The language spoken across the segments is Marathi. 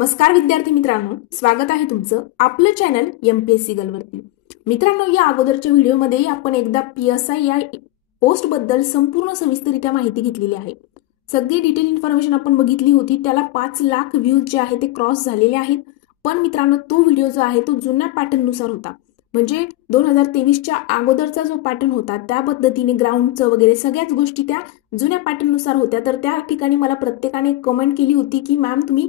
नमस्कार विद्यार्थी मित्रांनो, स्वागत आहे तुमचं आपलं चॅनल एमपीएससी गर्लवरती। मित्रांनो, या अगोदरच्या व्हिडिओमध्ये आपण एकदा पीएसआय या पोस्ट बद्दल संपूर्ण सविस्तररित्या माहिती घेतलेली आहे। सगळी डिटेल इन्फॉर्मेशन आपण बघितली होती। त्याला 5 लाख व्ह्यूज जे आहे ते क्रॉस झालेले आहेत। पण मित्रांनो, तो व्हिडिओ जो आहे तो जुन्या पॅटर्न नुसार होता, म्हणजे 2023च्या अगोदरचा जो पॅटर्न होता त्या पद्धतीने ग्राउंडचं वगैरे सगळ्याच गोष्टी त्या जुन्या पॅटर्न नुसार होत्या। तर त्या ठिकाणी मला प्रत्येकाने कमेंट केली होती की मॅम तुम्ही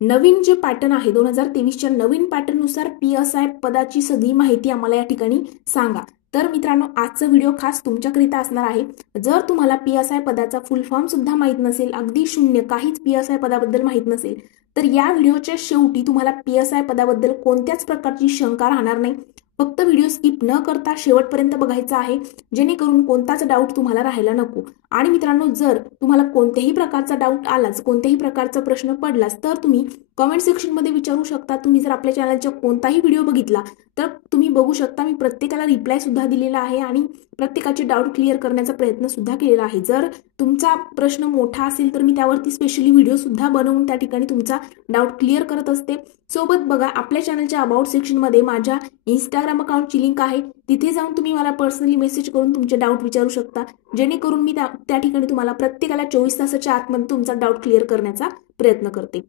नवीन जे पॅटर्न आहे 2023च्या नवीन पॅटर्न नुसार पीएसआय पदाची सगळी माहिती आम्हाला या ठिकाणी सांगा। तर मित्रांनो, आजचा व्हिडिओ खास तुमच्याकरिता असणार आहे। जर तुम्हाला पीएसआय पदाचा फुल फॉर्म सुद्धा माहित नसेल, अगदी शून्य काहीच पीएसआय पदाबद्दल माहित नसेल, तर या व्हिडिओच्या शेवटी तुम्हाला पीएसआय पदाबद्दल कोणत्याच प्रकारची शंका राहणार नाही। फक्त व्हिडिओ स्किप न करता शेवटपर्यंत बघायचा आहे, जेणेकरून कोणताच डाऊट तुम्हाला राहायला नको। आणि मित्रांनो, जर तुम्हाला कोणत्याही प्रकारचा डाऊट आलाच, कोणत्याही प्रकारचा प्रश्न पडलाच, तर तुम्ही कमेंट सेक्शन मध्ये विचारू शकता। तुम्ही जर आपल्या चॅनलचा कोणताही व्हिडिओ बघितला तर तुम्ही बघू शकता, मी प्रत्येकाला रिप्लाय सुद्धा दिलेला आहे आणि प्रत्येकाचे डाऊट क्लिअर करण्याचा प्रयत्न सुद्धा केलेला आहे। जर तुमचा प्रश्न मोठा असेल तर मी त्यावरती स्पेशली व्हिडिओ सुद्धा बनवून त्या ठिकाणी तुमचा डाऊट क्लिअर करत असते। सोबत बघा, आपल्या चॅनलच्या अबाउट सेक्शन मध्ये माझ्या इंस्टाग्राम अकाउंटची लिंक आहे, तिथे जाऊन तुम्ही मला पर्सनली मेसेज करून तुमचे डाऊट विचारू शकता, जेणेकरून मी त्या ठिकाणी तुम्हाला प्रत्येकाला 24 तासाच्या आतमध्ये तुमचा डाऊट क्लिअर करण्याचा प्रयत्न करते।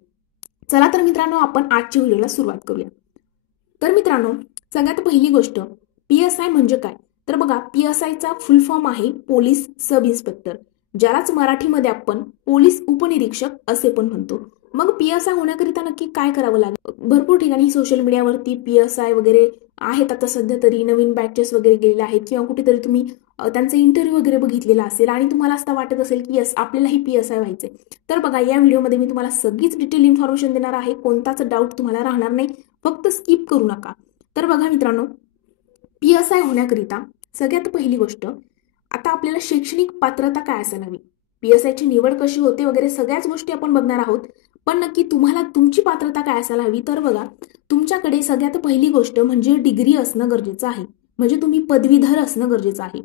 चला तर मित्रांनो, आपण आजच्या व्हिडिओला सुरुवात करूया। तर मित्रांनो, सगळ्यात पहिली गोष्ट, पीएसआय म्हणजे काय? तर बघा, पीएसआयचा फुल फॉर्म आहे पोलीस सब इन्स्पेक्टर, ज्यालाच मराठीमध्ये आपण पोलीस उपनिरीक्षक असे पण म्हणतो। मग पीएसआय होण्याकरिता नक्की काय करावं लागेल? भरपूर ठिकाणी सोशल मीडियावरती पीएसआय वगैरे आहेत, आता सध्या तरी नवीन बॅचेस वगैरे गेलेले आहेत, किंवा कुठेतरी तुम्ही त्यांचा इंटरव्ह्यू वगैरे बघितलेला असेल आणि तुम्हाला असं वाटत असेल की यस आपल्यालाही पीएसआय व्हायचंय। तर बघा, या व्हिडिओमध्ये मी तुम्हाला सगळीच डिटेल इन्फॉर्मेशन देणार आहे, कोणताच डाऊट तुम्हाला राहणार नाही, फक्त स्किप करू नका। तर बघा मित्रांनो, पीएसआय होण्याकरिता सगळ्यात पहिली गोष्ट, आता आपल्याला शैक्षणिक पात्रता काय असायला हवी, पीएसआयची निवड कशी होते वगैरे सगळ्याच गोष्टी आपण बघणार आहोत। पण नक्की तुम्हाला तुमची पात्रता काय असायला हवी? तर बघा, तुमच्याकडे सगळ्यात पहिली गोष्ट म्हणजे डिग्री असणं गरजेचं आहे, म्हणजे तुम्ही पदवीधर असणं गरजेचं आहे।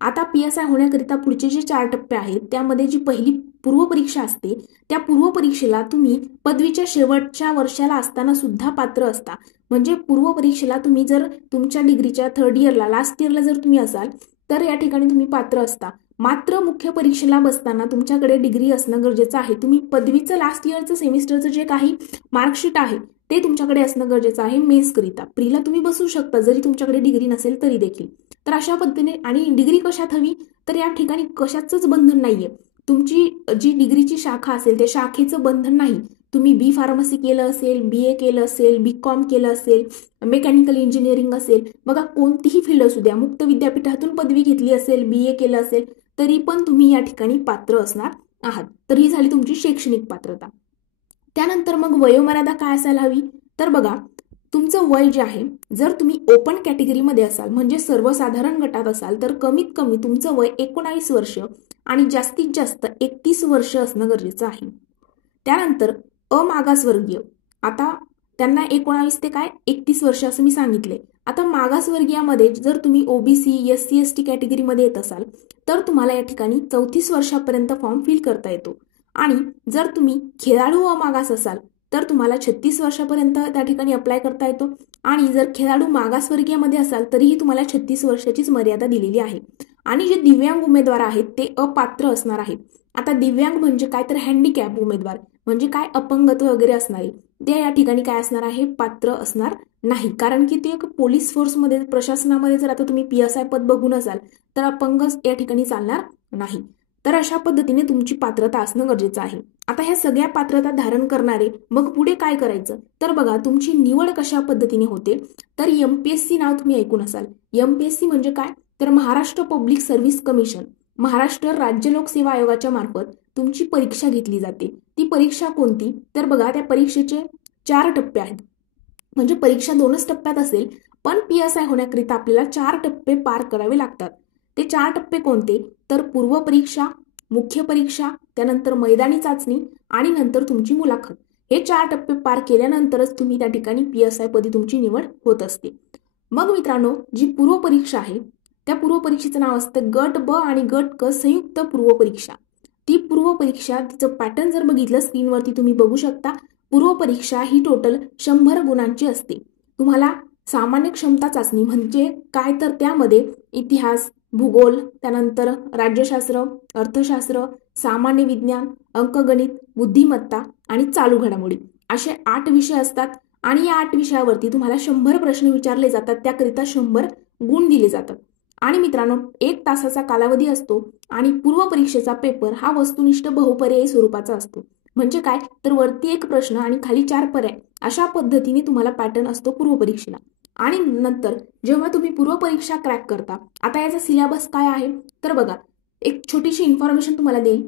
आता पीएसआय होण्याकरिता पुढचे जे 4 टप्पे आहेत, त्यामध्ये जी पहिली पूर्व परीक्षा असते, त्या पूर्व परीक्षेला तुम्ही पदवीच्या शेवटच्या वर्षाला असताना सुद्धा पात्र असता। म्हणजे पूर्व परीक्षेला तुम्ही जर तुमच्या डिग्रीच्या 3rd इयरला लास्ट इयरला जर तुम्ही असाल तर या ठिकाणी तुम्ही पात्र असता। मात्र मुख्य परीक्षेला बसताना तुमच्याकडे डिग्री असणं गरजेचं आहे। तुम्ही पदवीचं लास्ट इयरचं सेमिस्टरचं जे काही मार्कशीट आहे ते तुमच्याकडे असणं गरजेचं आहे। मेन्स करिता प्रीला तुम्ही बसू शकता जरी तुमच्याकडे डिग्री नसेल तरी देखील। तर अशा पद्धतीने, आणि डिग्री कशात हवी, तर या ठिकाणी कशाचंच बंधन नाहीये, तुमची जी डिग्रीची शाखा असेल त्या शाखेचं बंधन नाही। तुम्ही बी फार्मसी केलं असेल, बीए केलं असेल, बीकॉम केलं असेल, मेकॅनिकल इंजिनिअरिंग असेल, बघा कोणतीही फील्ड असू द्या, मुक्त विद्यापीठातून पदवी घेतली असेल, बीए केलं असेल, तरी पण तुम्ही या ठिकाणी पात्र असणार आहात। तर ही झाली तुमची शैक्षणिक पात्रता। त्यानंतर मग वयोमर्यादा काय असायला हवी? तर बघा, तुमचं वय जे आहे, जर तुम्ही ओपन कॅटेगरीमध्ये असाल म्हणजे सर्वसाधारण गटात असाल तर कमीत कमी तुमचं वय 19 वर्ष आणि जास्तीत जास्त 31 वर्ष असणं गरजेचं आहे। त्यानंतर अमागासवर्गीय, आता त्यांना 19 ते काय 31 वर्ष असं मी सांगितले। आता मागासवर्गीयामध्ये जर तुम्ही ओबीसी एससी एसटी कॅटेगरीमध्ये येत असाल तर तुम्हाला या ठिकाणी 34 वर्षापर्यंत फॉर्म फिल करता येतो। आणि जर तुम्ही खेळाडू अमागास असाल तर तुम्हाला 36 वर्षापर्यंत त्या ठिकाणी अप्लाय करता येतो। आणि जर खेळाडू मागासवर्गीयामध्ये असाल तरीही तुम्हाला 36 वर्षाचीच मर्यादा दिलेली आहे। आणि जे दिव्यांग उमेदवार आहेत ते अपात्र असणार आहेत। आता दिव्यांग म्हणजे काय, तर हँडिकॅप उमेदवार म्हणजे काय, अपंगत्व वगैरे असणारे, ते या ठिकाणी काय असणार आहे, पात्र असणार नाही। कारण की ते पोलीस फोर्समध्ये, प्रशासनामध्ये जर आता तुम्ही पीएसआय पद बघून असाल तर अपंग या ठिकाणी चालणार नाही। तर अशा पद्धतीने तुमची पात्रता असणं गरजेचं आहे। आता ह्या सगळ्या पात्रता धारण करणारे मग पुढे काय करायचं? तर बघा, तुमची निवड कशा पद्धतीने होते, तर एमपीएससी नाव तुम्ही ऐकून असाल। एमपीएससी म्हणजे काय, तर Maharashtra public service commission, Maharashtra राज्य लोकसेवा आयोगाच्या मार्फत तुमची परीक्षा घेतली जाते। ती परीक्षा कोणती, तर बघा, त्या परीक्षेचे 4 टप्पे आहेत, म्हणजे परीक्षा 2च टप्प्यात असेल, पण पीएसआय होण्याकरिता आपल्याला 4 टप्पे पार करावे लागतात। ते 4 टप्पे कोणते, तर पूर्व परीक्षा, मुख्य परीक्षा, त्यानंतर मैदानी चाचणी आणि नंतर तुमची मुलाखत। हे 4 टप्पे पार केल्यानंतरच तुम्ही त्या ठिकाणी पीएसआय पदी तुमची निवड होत असते। मग मित्रांनो, जी पूर्व परीक्षा आहे त्या पूर्व परीक्षेचं नाव असतं गट ब आणि गट क संयुक्त पूर्व परीक्षा। ती पूर्व परीक्षा, तिचं पॅटर्न जर बघितलं स्क्रीनवरती तुम्ही बघू शकता, पूर्व परीक्षा ही टोटल 100 गुणांची असते. तुम्हाला सामान्य क्षमता चाचणी म्हणजे काय, तर त्यामध्ये इतिहास, भूगोल, त्यानंतर राज्यशास्त्र, अर्थशास्त्र, सामान्य विज्ञान, अंकगणित, बुद्धिमत्ता आणि चालू घडामोडी असे 8 विषय असतात आणि या 8 विषयावरती तुम्हाला 100 प्रश्न विचारले जातात. त्याकरिता 100 गुण दिले जातात. आणि मित्रांनो, 1 तासाचा कालावधी असतो आणि पूर्व परीक्षेचा पेपर हा वस्तुनिष्ठ बहुपर्यायी स्वरूपाचा असतो. म्हणजे काय, तर वरती 1 प्रश्न आणि खाली 4 पर्याय अशा पद्धतीने तुम्हाला पॅटर्न असतो पूर्व परीक्षेला. आणि नंतर जेव्हा तुम्ही पूर्व परीक्षा क्रॅक करता, आता याचा सिलेबस काय आहे तर बघा, एक छोटीशी इन्फॉर्मेशन तुम्हाला देईल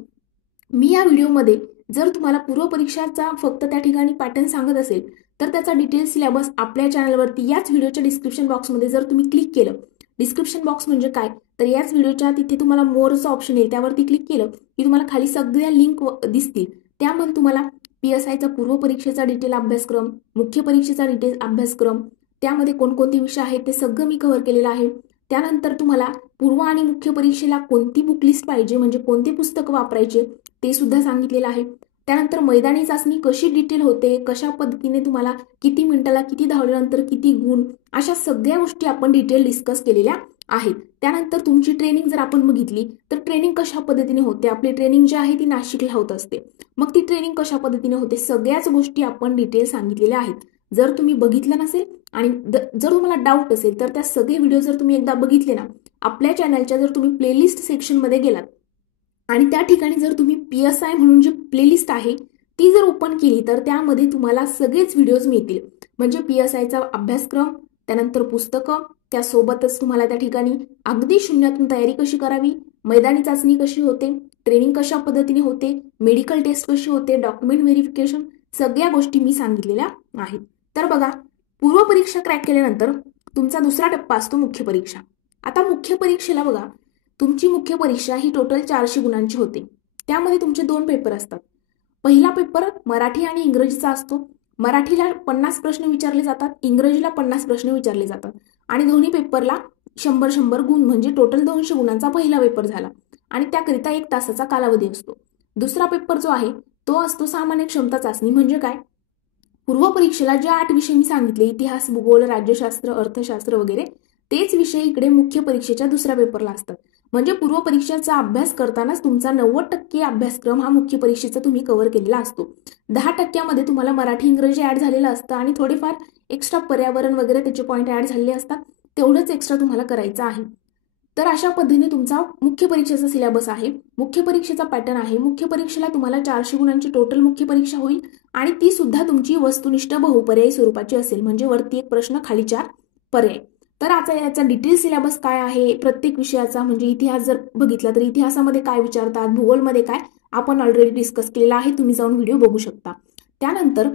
मी या व्हिडिओमध्ये. जर तुम्हाला पूर्व परीक्षाचा फक्त त्या ठिकाणी पॅटर्न सांगत असेल तर त्याचा डिटेल सिलेबस आपल्या चॅनलवरती याच व्हिडिओच्या डिस्क्रिप्शन बॉक्समध्ये जर तुम्ही क्लिक केलं, डिस्क्रिप्शन बॉक्स म्हणजे काय, तर याच व्हिडिओच्या तिथे तुम्हाला मोरचं ऑप्शन येईल, त्यावरती क्लिक केलं की तुम्हाला खाली सगळ्या लिंक दिसतील. त्यामध्ये तुम्हाला PSIचा पूर्व परीक्षेचा डिटेल अभ्यासक्रम, मुख्य परीक्षेचा डिटेल अभ्यासक्रम, त्यामध्ये कोणकोणते विषय आहेत ते सगळं मी कव्हर केलेलं आहे. त्यानंतर तुम्हाला पूर्व आणि मुख्य परीक्षेला कोणती बुक लिस्ट पाहिजे, म्हणजे कोणते पुस्तक वापरायचे ते सुद्धा सांगितलेलं आहे. त्यानंतर मैदानी चाचणी कशी डिटेल होते, कशा पद्धतीने तुम्हाला किती मिनिटाला किती धावल्यानंतर किती गुण, अशा सगळ्या गोष्टी आपण डिटेल डिस्कस केलेल्या आहेत. त्यानंतर तुमची ट्रेनिंग जर आपण बघितली तर ट्रेनिंग कशा पद्धतीने होते, आपली ट्रेनिंग जी आहे ती नाशिकला होत असते. मग ती ट्रेनिंग कशा पद्धतीने होते, सगळ्याच गोष्टी आपण डिटेल सांगितलेल्या आहेत. जर तुम्ही बघितलं नसेल आणि जर तुम्हाला डाऊट असेल तर त्या सगळे व्हिडिओ जर तुम्ही एकदा बघितले ना, आपल्या चॅनलच्या जर तुम्ही प्लेलिस्ट सेक्शनमध्ये गेलात आणि त्या ठिकाणी जर तुम्ही PSI म्हणून जी प्लेलिस्ट आहे ती जर ओपन केली तर त्यामध्ये तुम्हाला सगळेच व्हिडिओज मिळतील. म्हणजे PSIचा अभ्यासक्रम, त्यानंतर पुस्तकं, त्यासोबतच तुम्हाला त्या ठिकाणी अगदी शून्यातून तयारी कशी करावी, मैदानी चाचणी कशी होते, ट्रेनिंग कशा पद्धतीने होते, मेडिकल टेस्ट कशी होते, डॉक्युमेंट व्हेरिफिकेशन, सगळ्या गोष्टी मी सांगितलेल्या आहेत. तर बघा, पूर्व परीक्षा क्रॅक केल्यानंतर तुमचा दुसरा टप्पा असतो मुख्य परीक्षा. आता मुख्य परीक्षेला बघा, तुमची मुख्य परीक्षा ही टोटल 400 गुणांची होते. त्यामध्ये तुमचे 2 पेपर असतात. पहिला पेपर मराठी आणि इंग्रजीचा असतो. मराठीला 50 प्रश्न विचारले जातात, इंग्रजीला 50 प्रश्न विचारले जातात आणि दोन्ही पेपरला 100 गुण, म्हणजे टोटल 200 गुणांचा पहिला पेपर झाला आणि त्याकरिता 1 तासाचा कालावधी असतो. दुसरा पेपर जो आहे तो असतो सामान्य क्षमता चाचणी. म्हणजे काय, पूर्व परीक्षेला जे 8 विषय मी सांगितले, इतिहास, भूगोल, राज्यशास्त्र, अर्थशास्त्र वगैरे, तेच विषय इकडे मुख्य परीक्षेच्या दुसऱ्या पेपरला असतात. म्हणजे पूर्व परीक्षेचा अभ्यास करतानाच तुमचा 90% अभ्यासक्रम हा मुख्य परीक्षेचा तुम्ही कव्हर केलेला असतो. 10% तुम्हाला मराठी इंग्रजी ऍड झालेलं असतं आणि थोडेफार एक्स्ट्रा पर्यावरण वगैरे त्याचे पॉईंट ऍड झालेले असतात. तेवढंच एक्स्ट्रा तुम्हाला करायचं आहे. तर अशा पद्धतीने तुमचा मुख्य परीक्षेचा सिलेबस आहे, मुख्य परीक्षेचा पॅटर्न आहे. मुख्य परीक्षेला तुम्हाला 400 गुणांची टोटल मुख्य परीक्षा होईल आणि ती सुद्धा तुमची वस्तुनिष्ठ बहुपर्यायी स्वरूपाची असेल. म्हणजे वरती 1 प्रश्न, खाली 4 पर्याय. तर आता याचा डिटेल सिलेबस काय आहे प्रत्येक विषयाचा, म्हणजे इतिहास जर बघितला तर इतिहासामध्ये काय विचारतात, भूगोलमध्ये काय, आपण ऑलरेडी डिस्कस केलेला आहे, तुम्ही जाऊन व्हिडिओ बघू शकता. त्यानंतर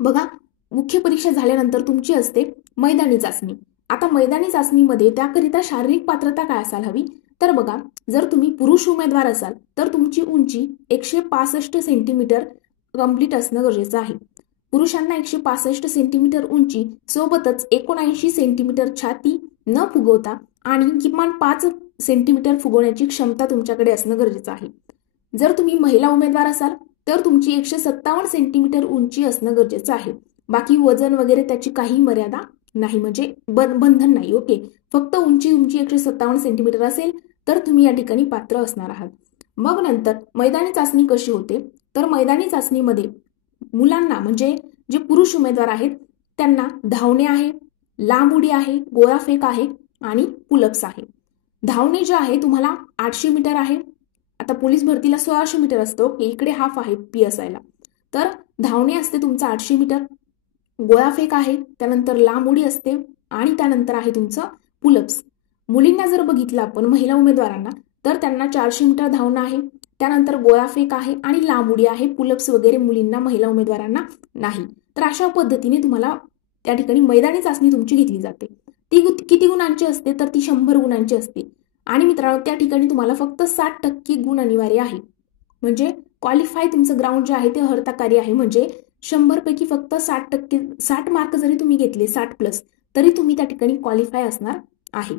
बघा, मुख्य परीक्षा झाल्यानंतर तुमची असते मैदानी चाचणी. आता मैदानी चाचणीमध्ये त्याकरिता शारीरिक पात्रता काय असायला हवी तर बघा, जर तुम्ही पुरुष उमेदवार असाल तर तुमची उंची 165 सेंटीमीटर कंप्लीट असणं गरजेचं आहे. पुरुषांना 165 सेंटीमीटर उंची सोबतच 79 सेंटीमीटर छाती न फुगवता आणि किमान 5 सेंटीमीटर फुगवण्याची क्षमता तुमच्याकडे असणं गरजेचं आहे. जर तुम्ही महिला उमेदवार असाल तर तुमची 157 सेंटीमीटर उंची असणं गरजेचं आहे. बाकी वजन वगैरे त्याची काही मर्यादा नाही, म्हणजे बंधन नाही. ओके, फक्त उंची तुमची 157 सेंटीमीटर असेल तर तुम्ही या ठिकाणी पात्र असणार आहात. मग नंतर मैदानी चाचणी कशी होते तर मैदानी चाचणीमध्ये मुलांना, म्हणजे जे पुरुष उमेदवार आहेत त्यांना धावणे आहे, लांब उडी आहे, गोळाफेक आहे आणि पुलअप्स आहे. धावणे जे आहे तुम्हाला 800 मीटर आहे. आता पोलीस भरतीला 1600 मीटर असतं. ओके, इकडे हाफ आहे PSIला. तर धावणे असते तुमचं 800 मीटर, गोळाफेक आहे, त्यानंतर लांब उडी असते आणि त्यानंतर आहे तुमचं पुलअप्स. मुलींना जर बघितलं आपण, महिला उमेदवारांना, तर त्यांना 400 मीटर धावणं आहे, त्यानंतर गोळाफेक आहे आणि लांब उडी आहे. पुलअप्स वगैरे मुलींना, महिला उमेदवारांना नाही. तर अशा पद्धतीने तुम्हाला त्या ठिकाणी मैदानी चाचणी तुमची घेतली जाते. ती किती गुणांची असते तर ती 100 गुणांची असते. आणि मित्रांनो, त्या ठिकाणी तुम्हाला फक्त 60% गुण अनिवार्य आहे. म्हणजे क्वालिफाय तुमचं ग्राउंड जे आहे ते अर्हताकारी आहे. म्हणजे 100 पैकी फक्त 60%, 60 मार्क जरी तुम्ही घेतले, 60+ तरी तुम्ही त्या ठिकाणी क्वालिफाय असणार आहे.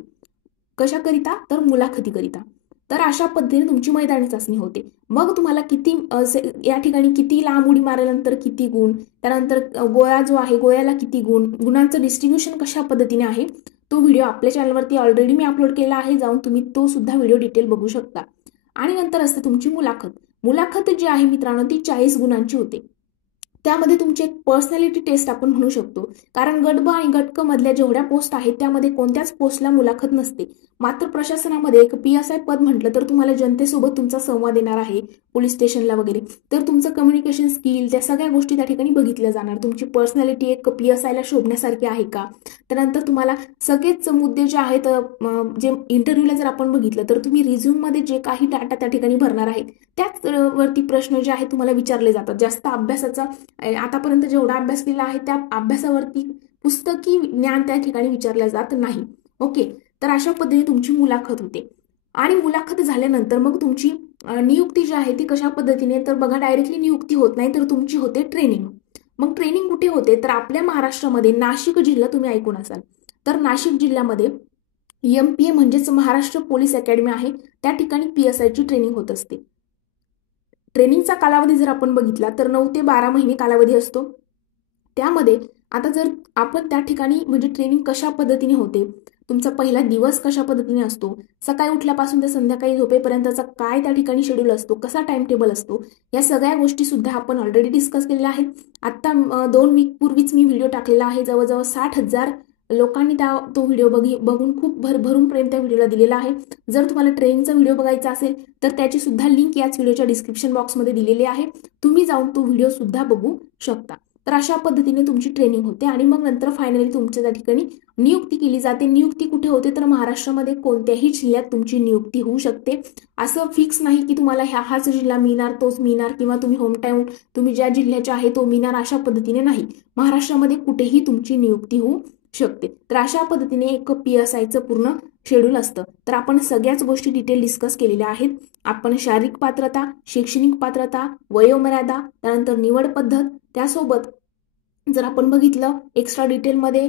कशाकरिता तर मुलाखतीकरिता. तर अशा पद्धतीने तुमची मैदानी चाचणी होते. मग तुम्हाला किती या ठिकाणी किती लांब उडी मारल्यानंतर किती गुण, त्यानंतर गोळा जो आहे गोळ्याला किती गुण, गुणांचं डिस्ट्रीब्युशन कशा पद्धतीने आहे, तो व्हिडिओ आपल्या चॅनलवरती ऑलरेडी मी अपलोड केला आहे. जाऊन तुम्ही तो सुद्धा व्हिडिओ डिटेल बघू शकता. आणि नंतर असते तुमची मुलाखत. मुलाखत जी आहे मित्रांनो ती 40 गुणांची होते. त्यामध्ये तुमची एक पर्सनॅलिटी टेस्ट आपण म्हणू शकतो. कारण गट ब आणि गट क मधल्या जेवढ्या पोस्ट आहेत त्यामध्ये कोणत्याच पोस्टला मुलाखत नसते. मात्र प्रशासनामध्ये एक PSI पद म्हटलं तर तुम्हाला जनतेसोबत तुमचा संवाद येणार आहे, पोलीस स्टेशनला वगैरे. तर तुमचं कम्युनिकेशन स्किल त्या सगळ्या गोष्टी त्या ठिकाणी बघितल्या जाणार. तुमची पर्सनॅलिटी एक PSI ला शोभण्यासारखी आहे का. त्यानंतर तुम्हाला सगळेच मुद्दे जे आहेत जे इंटरव्ह्यूला जर आपण बघितलं तर तुम्ही रिझ्यूममध्ये जे काही डाटा त्या ठिकाणी भरणार आहेत त्याच वरती प्रश्न जे आहेत तुम्हाला विचारले जातात. जास्त अभ्यासाचा आतापर्यंत जेवढा अभ्यास केला आहे त्या अभ्यासावरती पुस्तकी ज्ञान त्या ठिकाणी विचारलं जात नाही. ओके, तर अशा पद्धतीने तुमची मुलाखत होते. आणि मुलाखत झाल्यानंतर मग तुमची नियुक्ती जी आहे ती कशा पद्धतीने, तर बघा डायरेक्टली नियुक्ती होत नाही तर तुमची होते ट्रेनिंग. मग ट्रेनिंग कुठे होते, तर आपल्या महाराष्ट्रामध्ये नाशिक जिल्हा तुम्ही ऐकून असाल. तर नाशिक जिल्ह्यामध्ये MPA म्हणजेच महाराष्ट्र पोलीस अकॅडमी आहे, त्या ठिकाणी PSI ची ट्रेनिंग होत असते. ट्रेनिंगचा कालावधी जर आपण बघितला तर 9 ते 12 महिने कालावधी असतो. त्यामध्ये आता जर आपण त्या ठिकाणी म्हणजे ट्रेनिंग कशा पद्धतीने होते, तुमचा पहिला दिवस कशा पद्धतीने असतो, सकाळी उठल्यापासून ते संध्याकाळी झोपेपर्यंतचा काय त्या ठिकाणी शेड्यूल असतो, कसा टाइम टेबल असतो, या सगळ्या गोष्टी सुद्धा आपण ऑलरेडी डिस्कस केलेल्या आहेत. आता 2 वीक पूर्वीच मी व्हिडिओ टाकलेला आहे. जवळजवळ 60,000 लोकांनी तो व्हिडिओ बघून खूप भरभरून प्रेम त्या व्हिडिओला दिलेला आहे. जर तुम्हाला ट्रेनिंगचा व्हिडिओ बघायचा असेल तर त्याची सुद्धा लिंक याच व्हिडिओच्या डिस्क्रिप्शन बॉक्समध्ये दिलेली आहे. तुम्ही जाऊन तो व्हिडिओ सुद्धा बघू शकता. तर अशा पद्धतीने तुमची ट्रेनिंग होते आणि मग नंतर फायनली तुमच्या त्या ठिकाणी नियुक्ती केली जाते. नियुक्ती कुठे होते, तर महाराष्ट्रामध्ये कोणत्याही जिल्ह्यात तुमची नियुक्ती होऊ शकते. असं फिक्स नाही की तुम्हाला हाच जिल्हा मिळणार तोच मिळणार किंवा तुम्ही होम टाऊन तुम्ही ज्या जिल्ह्याचे आहे तो मिळणार, अशा पद्धतीने नाही. महाराष्ट्रामध्ये कुठेही तुमची नियुक्ती होऊ शकते. तर अशा पद्धतीने एक PSIचं पूर्ण शेड्यूल असतं. तर आपण सगळ्याच गोष्टी डिटेल डिस्कस केलेल्या आहेत. आपण शारीरिक पात्रता, शैक्षणिक पात्रता, वयोमर्यादा, त्यानंतर निवड पद्धत, त्यासोबत जर आपण बघितलं एक्स्ट्रा डिटेलमध्ये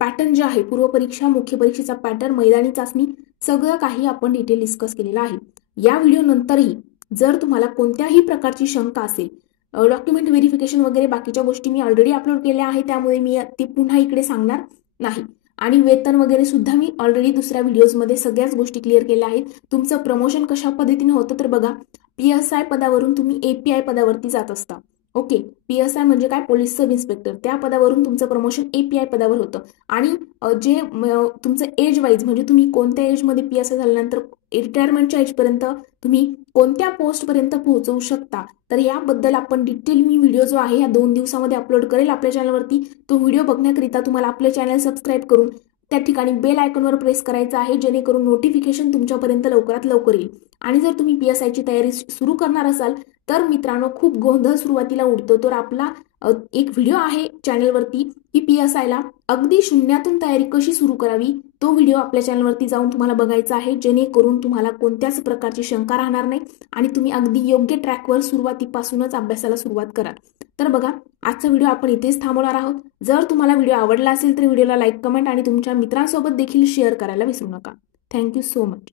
पॅटर्न जे आहे, पूर्व परीक्षा, मुख्य परीक्षेचा पॅटर्न, मैदानी चाचणी, सगळं काही आपण डिटेल डिस्कस केलेलं आहे. या व्हिडिओ नंतरही जर तुम्हाला कोणत्याही प्रकारची शंका असेल, डॉक्युमेंट व्हेरिफिकेशन वगैरे बाकीच्या गोष्टी मी ऑलरेडी अपलोड केल्या आहेत, त्यामुळे मी ते पुन्हा इकडे सांगणार नाही. आणि वेतन वगैरे सुद्धा मी ऑलरेडी दुसऱ्या व्हिडिओजमध्ये सगळ्याच गोष्टी क्लिअर केल्या आहेत. तुमचं प्रमोशन कशा पद्धतीने होतं, तर बघा PSI पदावरून तुम्ही API पदावरती जात असता. ओके, PSI म्हणजे काय, पोलीस सब इन्स्पेक्टर, त्या पदावरून तुमचं प्रमोशन API पदावर होतं. आणि जे तुमचं एज वाईज म्हणजे तुम्ही कोणत्या एजमध्ये PSI झाल्यानंतर रिटायरमेंटच्या एजपर्यंत तुम्ही कोणत्या पोस्टपर्यंत पोहोचवू शकता, तर याबद्दल आपण डिटेल मी व्हिडिओ जो आहे या 2 दिवसामध्ये अपलोड करेल आपल्या चॅनलवरती. तो व्हिडिओ बघण्याकरिता तुम्हाला आपले चॅनल सबस्क्राईब करून त्या ठिकाणी बेल आयकॉनवर प्रेस करायचं आहे, जेणेकरून नोटिफिकेशन तुमच्यापर्यंत लवकरात लवकर येईल. आणि जर तुम्ही PSIची तयारी सुरू करणार असाल तर मित्रांनो खूप गोंधळ सुरुवातीला उडतो. तर आपला एक व्हिडिओ आहे चॅनलवरती की PSIला अगदी शून्यातून तयारी कशी सुरू करावी, तो व्हिडिओ आपल्या चॅनलवरती जाऊन तुम्हाला बघायचा आहे, जेणेकरून तुम्हाला कोणत्याच प्रकारची शंका राहणार नाही आणि तुम्ही अगदी योग्य ट्रॅकवर सुरुवातीपासूनच अभ्यासाला सुरुवात कराल. तर बघा आजचा व्हिडिओ आपण इथेच थांबवणार आहोत. जर तुम्हाला व्हिडिओ आवडला असेल तर व्हिडिओला लाईक, कमेंट आणि तुमच्या मित्रांसोबत देखील शेअर करायला विसरू नका. Thank you so much.